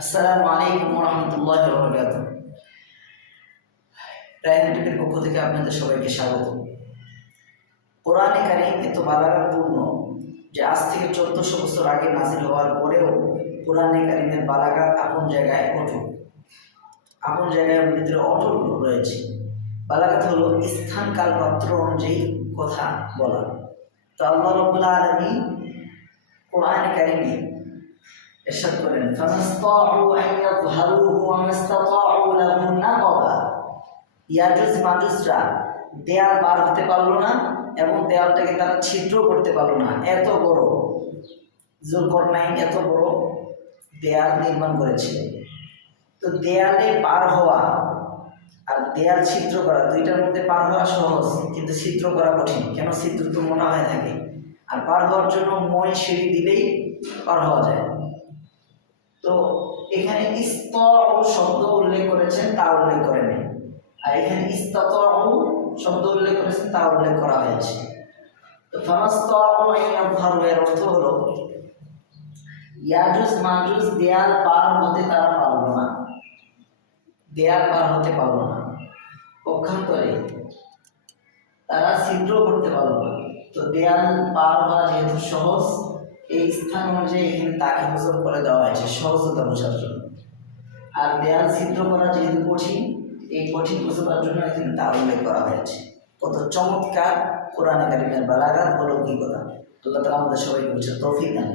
আসসালামু আলাইকুম রহমতুল্লাহ বরকাত রায়ন টিভির পক্ষ থেকে আপনাদের সবাইকে স্বাগত। কোরআনে কারিম এত বালাগাতপূর্ণ যে আজ থেকে চোদ্দশো বছর আগে নাজিল হওয়ার পরেও কোরআনে কারিমের বালাগাত আপন জায়গায় অটুট। আপন জায়গায় ভিতরে অটুট রয়েছে। বালাগাত হলো স্থান কাল পাত্র অনুযায়ী কথা বলা। তো আল্লাহ রবুল্লা আলমী কোরআনে কারিমে এরশাদ করেন, ফামাস্তাউ আন ইয়াযহারুহু ওয়া মাস্তাতাউ লাহু নাকাবা। ইয়াজুজ মাজুজরা দেয়াল পার হতে পারল না এবং দেয়ালটাকে তারা ছিদ্র করতে পারল না। এত বড় জুলকরনাইন এত বড় দেয়াল নির্মাণ করেছিল তো দেয়ালে পার হওয়া আর দেয়াল ছিদ্র করা দুইটার মধ্যে পার হওয়া সহজ, কিন্তু ছিদ্র করা কঠিন। কেন ছিদ্র তো মোটা হয়ে থাকে? আর পার হওয়ার জন্য মই সিঁড়ি দিলেই পার হওয়া যায়। তো এখানে ইস্ত শব্দ উল্লেখ করেছেন, তা উল্লেখ করেনি আর এখানে ইস্তাত শব্দ উল্লেখ করেছেন, তা উল্লেখ করা হয়েছে। তো ফামাস্ত এর অর্থ হলো, ইয়াজুজ মাজুজ দেয়াল পার হতে তারা পারল না। দেয়াল পার হতে পারল না। পক্ষান্তরে তারা ছিদ্র করতে পারল না। তো দেয়াল পার হওয়া যেহেতু সহজ এই স্থান অনুযায়ী এখানে তাকে গোসল করে দেওয়া হয়েছে সহজতা বোঝার জন্য আর দেয়াল ছিদ্র করা যেহেতু কঠিন, এই কঠিন বোঝার জন্য এখানে তার উল্লেখ করা হয়েছে। কত চমৎকার কোরআনে কারিমের বালাগাত অলৌকিকতা আল্লাহ তালা আমাদের সবাইকে বুঝে তৌফিক দান।